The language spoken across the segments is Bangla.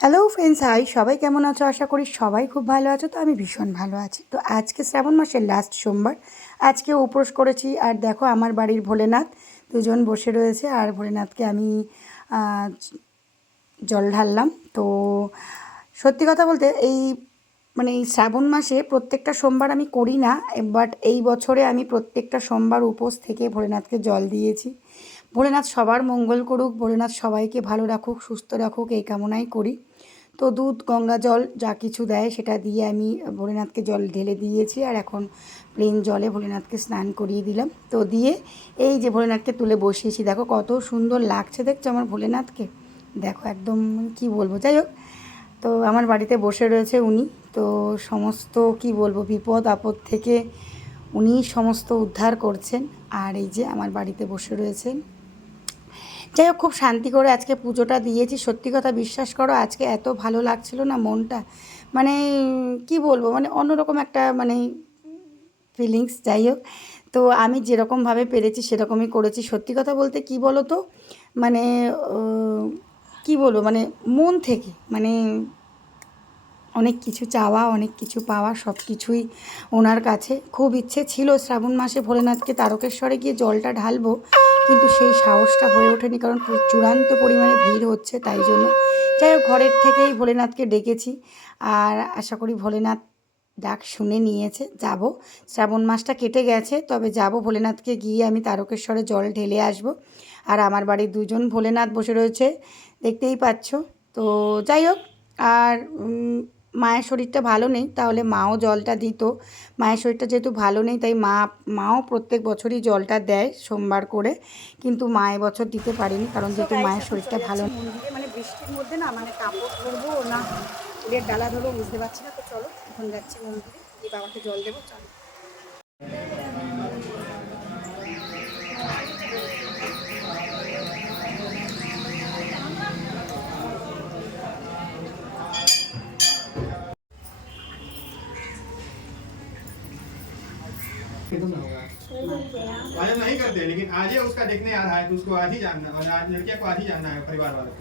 হ্যালো ফ্রেন্ডস, হাই সবাই কেমন আছো? আশা করি সবাই খুব ভালো আছো। তো আমি ভীষণ ভালো আছি। তো আজকে শ্রাবণ মাসের লাস্ট সোমবার, আজকে উপোস করেছি। আর দেখো আমার বাড়ির ভোলেনাথ দুজন বসে রয়েছে, আর ভোলেনাথকে আমি জল ঢাললাম। তো সত্যি কথা বলতে এই শ্রাবণ মাসে প্রত্যেকটা সোমবার আমি করি না, বাট এই বছরে আমি প্রত্যেকটা সোমবার উপোস থেকে ভোলেনাথকে জল দিয়েছি। ভোলেনাথ সবার মঙ্গল করুক, ভোলেনাথ সবাইকে ভালো রাখুক, সুস্থ রাখুক, এই কামনাই করি। তো দুধ, গঙ্গা জল যা কিছু দেয় সেটা দিয়ে আমি ভোলেনাথকে জল ঢেলে দিয়েছি। আর এখন প্লেন জলে ভোলেনাথকে স্নান করিয়ে দিলাম। তো দিয়ে এই যে ভোলেনাথকে তুলে বসিয়েছি, দেখো কত সুন্দর লাগছে, দেখছো আমার ভোলেনাথকে? দেখো একদম কি বলবো। যাই হোক, তো আমার বাড়িতে বসে রয়েছে উনি। তো সমস্ত কি বলবো বিপদ আপদ থেকে উনি সমস্ত উদ্ধার করছেন। আর এই যে আমার বাড়িতে বসে রয়েছেন। যাই হোক, খুব শান্তি করে আজকে পুজোটা দিয়েছি। সত্যি কথা বিশ্বাস করো, আজকে এত ভালো লাগছিল না মনটা, মানে কি বলবো, মানে অন্যরকম একটা ফিলিংস। যাই হোক, তো আমি যেরকমভাবে পেরেছি সেরকমই করেছি। সত্যি কথা বলতে কি বলো তো, মানে কি বলবো, মানে মন থেকে, অনেক কিছু চাওয়া, অনেক কিছু পাওয়া, সব কিছুই ওনার কাছে। খুব ইচ্ছে ছিল শ্রাবণ মাসে ভোলেনাথকে তারকেশ্বরে গিয়ে জলটা ঢালবো, কিন্তু সেই সাহসটা হয়ে ওঠেনি, কারণ চূড়ান্ত পরিমাণে ভিড় হচ্ছে, তাই জন্য। যাই হোক, ঘরের থেকেই ভোলেনাথকে ডেকেছি। আর আশা করি ভোলেনাথ ডাক শুনে নিয়েছে। যাব, শ্রাবণ মাসটা কেটে গেছে, তবে যাব ভোলেনাথকে গিয়ে আমি তারকেশ্বরে জল ঢেলে আসব। আর আমার বাড়ির দুজন ভোলেনাথ বসে রয়েছে, দেখতেই পাচ্ছ। তো যাই হোক, আর মায়ের শরীরটা ভালো নেই, তাহলে মাও জলটা দিত। মায়ের শরীরটা যেহেতু ভালো নেই, তাই মাও প্রত্যেক বছরই জলটা দেয় সোমবার করে, কিন্তু মা এবছর দিতে পারেনি, কারণ যেহেতু মায়ের শরীরটা ভালো। মন্দিরে বৃষ্টির মধ্যে না, কাপড় ধরবো না ফুলের ডালা ধরবো বুঝতে পারছি না। তো চলো, এখন যাচ্ছি মন্দিরে, গিয়ে বাবাকে জল দেবো। চলো। वायन नहीं करते, लेकिन आज ही उसका देखने आ रहा है तो उसको आज ही जानना, और आज लड़कियों को आज ही जानना है परिवार वालों को।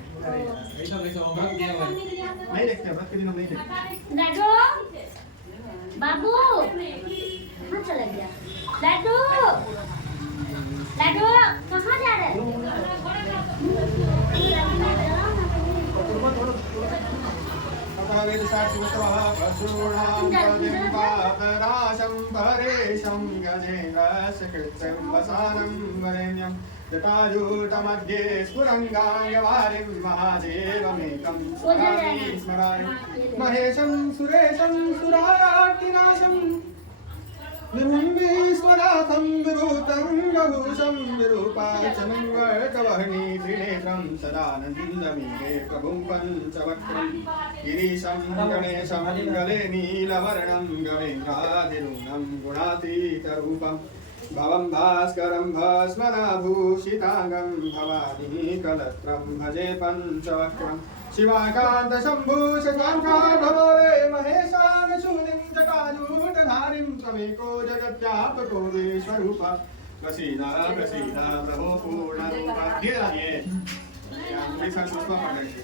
नहीं देखते, व्रत के दिन हम नहीं देखते। लड्डू बाबू कहाँ चला गया? लड्डू लड्डू कहाँ जा रहे जटाजूटमध्ये स्फुरङ्गाङ्गवारिं महादेवमेकं स्मरामि महेशं सुरेशं सुरार्तिनाशं विमुञ्जीश्वराथं विभूतं गभूषं विरूपाचनं वर्तवह्नि त्रिनेत्रं सदानन्दमीहे प्रभुं पञ्चवक्त्रं गिरीशं गणेशं गले नीलवर्णं गवेन्द्रादिरूणं गुणातीतरूपं भवं भास्करं भस्मनाभूषिताङ्गं भवानी कलत्रं भजे पञ्चवक्त्रं शिवाकान्तशम्भू शशाङ्काभवरे महेशानशूलिं जटाजूटधारिं त्वमेको जगत्यापको विश्वरूप प्रसीदा प्रसीदा प्रभो पूर्णरूप। धीरे आइए, एक साथ पुष्पा पढ़ लेंगे।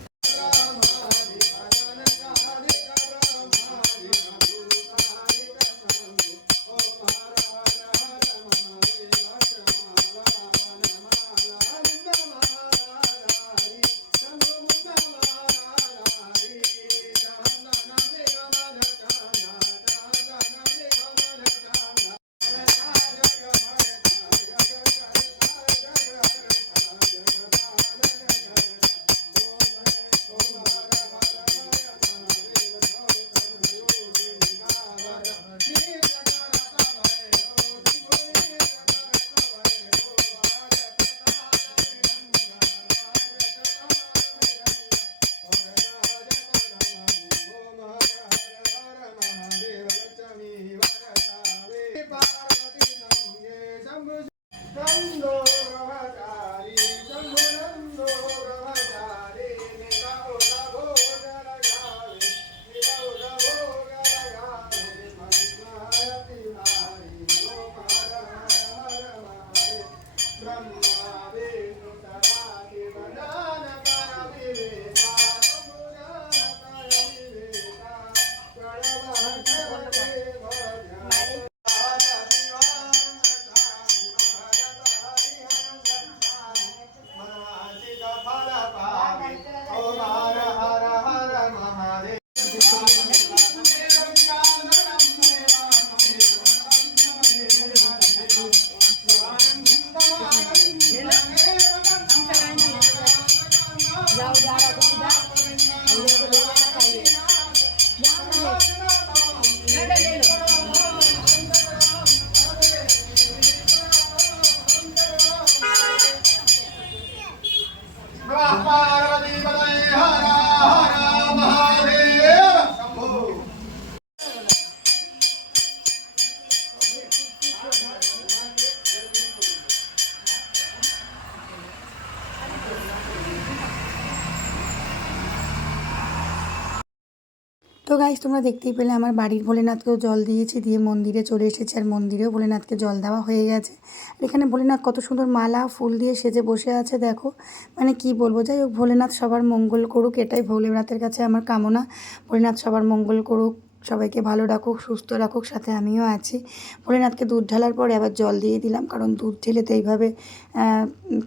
তো গাইস তোমরা দেখতেই পেলে আমার বাড়ির ভোলেনাথকেও জল দিয়েছি, দিয়ে মন্দিরে চলে এসেছি। আর মন্দিরেও ভোলেনাথকে জল দেওয়া হয়ে গেছে। আর এখানে ভোলেনাথ কত সুন্দর মালা ফুল দিয়ে সেজে বসে আছে দেখো, মানে কি বলবো। যাই হোক, ভোলেনাথ সবার মঙ্গল করুক, এটাই ভোলেনাথের কাছে আমার কামনা। ভোলেনাথ সবার মঙ্গল করুক, সবাইকে ভালো রাখুক, সুস্থ রাখুক, সাথে আমিও আছি। ভোলেনাথকে দুধ ঢালার পরে আবার জল দিয়ে দিলাম, কারণ দুধ ঢেলে তো এইভাবে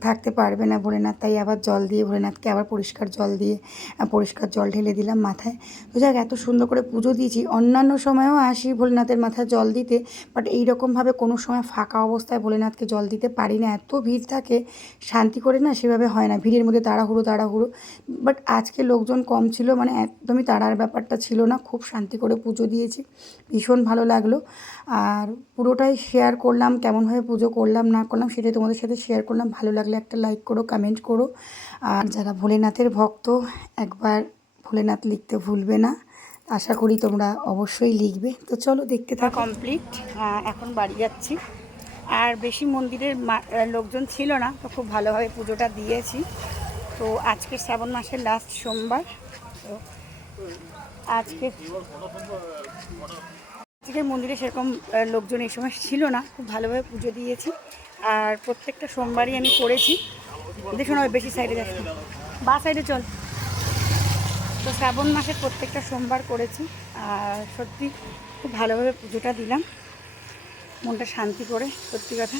থাকতে পারবে না ভোলেনাথ, তাই আবার জল দিয়ে ভোলেনাথকে আবার পরিষ্কার জল দিয়ে পরিষ্কার জল ঢেলে দিলাম মাথায়। তো যাক, এত সুন্দর করে পুজো দিয়েছি। অন্যান্য সময়েও আসি ভোলেনাথের মাথায় জল দিতে, বাট এইরকমভাবে কোনো সময় ফাঁকা অবস্থায় ভোলেনাথকে জল দিতে পারি না, এত ভিড় থাকে, শান্তি করে না সেভাবে হয় না, ভিড়ের মধ্যে তাড়াহুড়ো। বাট আজকে লোকজন কম ছিল, মানে একদমই তাড়ার ব্যাপারটা ছিল না, খুব শান্তি করে পুজো দিয়েছি, ভীষণ ভালো লাগলো। আর পুরোটাই শেয়ার করলাম, কেমনভাবে পুজো করলাম না করলাম সেটাই তোমাদের সাথে শেয়ার করলাম। ভালো লাগলে একটা লাইক করো, কমেন্ট করো। আর যারা ভোলেনাথের ভক্ত, একবার ভোলেনাথ লিখতে ভুলবে না, আশা করি তোমরা অবশ্যই লিখবে। তো চলো দেখতে থাকো। কমপ্লিট, এখন বাড়ি যাচ্ছি। আর বেশি মন্দিরের লোকজন ছিল না, তো খুব ভালোভাবে পুজোটা দিয়েছি। তো আজকে শ্রাবণ মাসের লাস্ট সোমবার, তো আজকে মন্দিরে সেরকম লোকজন এই সময় ছিল না, খুব ভালোভাবে পুজো দিয়েছি। আর প্রত্যেকটা সোমবারই আমি করেছি। দেখো না, বেশি সাইডে যাচ্ছি, বা সাইডে চল। তো শ্রাবণ মাসের প্রত্যেকটা সোমবার করেছি, আর সত্যি খুব ভালোভাবে পুজোটা দিলাম, মনটা শান্তি করে, সত্যি কথা।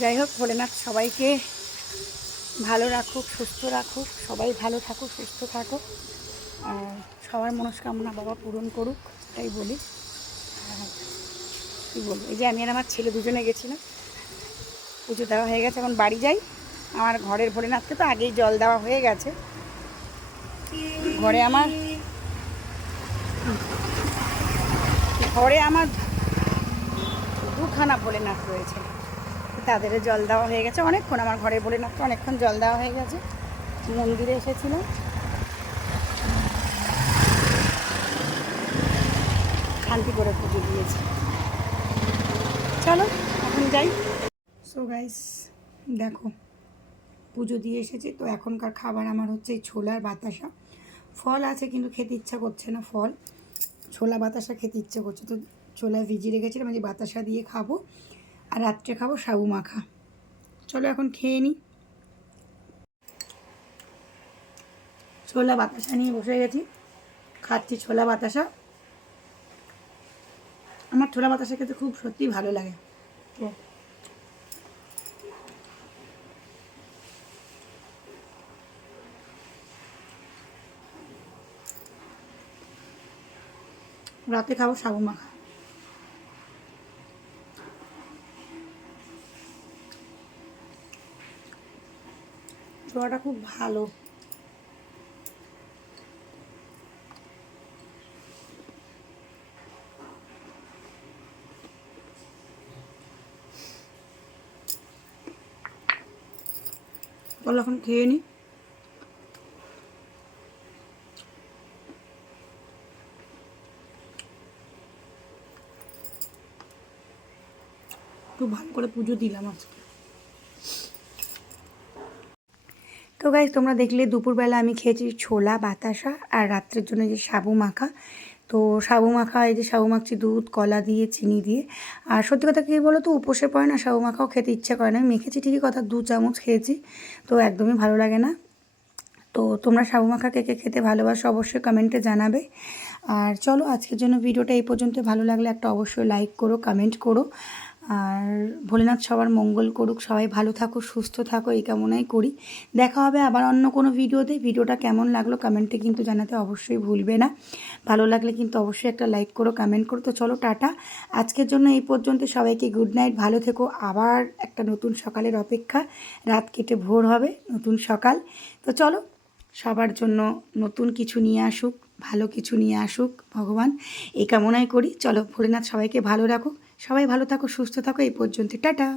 যাই হোক, ভোলেনাথ সবাইকে ভালো রাখুক, সুস্থ রাখুক, সবাই ভালো থাকুক, সুস্থ থাকুক, আর সবার মনস্কামনা বাবা পূরণ করুক, এটাই বলি। আর কী বলবো, এই যে আমি আর আমার ছেলে দুজনে গেছিলাম, পুজো দেওয়া হয়ে গেছে, এখন বাড়ি যাই। আমার ঘরের ভোলেনাথকে তো আগেই জল দেওয়া হয়ে গেছে। ঘরে আমার দুখানা ভোলেনাথ রয়েছে, তাদের জল দেওয়া হয়ে গেছে অনেকক্ষণ। আমার ঘরে ভোলেনাথকে অনেকক্ষণ জল দেওয়া হয়ে গেছে। মন্দিরে এসেছিলাম, শান্তি করে পুজো দিয়েছি। চলো এখন যাই। সো গাইস দেখো, পুজো দিয়ে এসেছি। তো এখনকার খাবার আমার হচ্ছে এই ছোলার বাতাসা। ফল আছে কিন্তু খেতে ইচ্ছা করছে না, ছোলা বাতাসা খেতে ইচ্ছে করছে, তো ছোলা ভিজিয়ে রেখেছিলাম, যে বাতাসা দিয়ে খাবো। আর রাত্রে খাবো সাবু মাখা। চলো এখন খেয়ে নিই। ছোলা বাতাসা নিয়ে বসে গেছি, খাচ্ছি ছোলা বাতাসা। আমার ছোলা বাতাসা খেতে খুব সত্যিই ভালো লাগে। তো রাতে খাবো সাবু মাখা। ছোলাটা খুব ভালো। চলো এখন খেয়ে নিই। খুব ভালো করে পুজো দিলাম আজকে। তো গাইস তোমরা দেখলে দুপুরবেলা আমি খেয়েছি ছোলা বাতাসা, আর রাত্রের জন্য যে সাবু মাখা। তো সাবু মাখা, এই যে সাবু মাখছি দুধ কলা দিয়ে চিনি দিয়ে। আর সত্যি কথা কী বলো তো, উপোসে পড়ে না সাবু মাখাও খেতে ইচ্ছা করে না। আমি মেখেছি ঠিকই কথা, 2 চামচ খেয়েছি, তো একদমই ভালো লাগে না। তো তোমরা সাবু মাখা কে কে খেতে ভালোবাসো অবশ্যই কমেন্টে জানাবে। আর চলো আজকের জন্য ভিডিওটা এই পর্যন্ত। ভালো লাগলে একটা অবশ্যই লাইক করো, কমেন্ট করো। আর ভোলেনাথ সবার মঙ্গল করুক, সবাই ভালো থাকো, সুস্থ থাকো, এই কামনাই করি। দেখা হবে আবার অন্য কোনো ভিডিওতে। ভিডিওটা কেমন লাগলো কমেন্টে কিন্তু জানাতে অবশ্যই ভুলবে না। ভালো লাগলে কিন্তু অবশ্যই একটা লাইক করো, কমেন্ট করো। তো চলো টাটা, আজকের জন্য এই পর্যন্ত। সবাইকে গুড নাইট, ভালো থেকো। আবার একটা নতুন সকালের অপেক্ষা, রাত কেটে ভোর হবে, নতুন সকাল। তো চলো, সবার জন্য নতুন কিছু নিয়ে আসুক, ভালো কিছু নিয়ে আসুক ভগবান, এই কামনাই করি। চলো, ভোলেনাথ সবাইকে ভালো রাখুক, সবাই ভালো থাকো, সুস্থ থাকো। এই পর্যন্ত টাটা।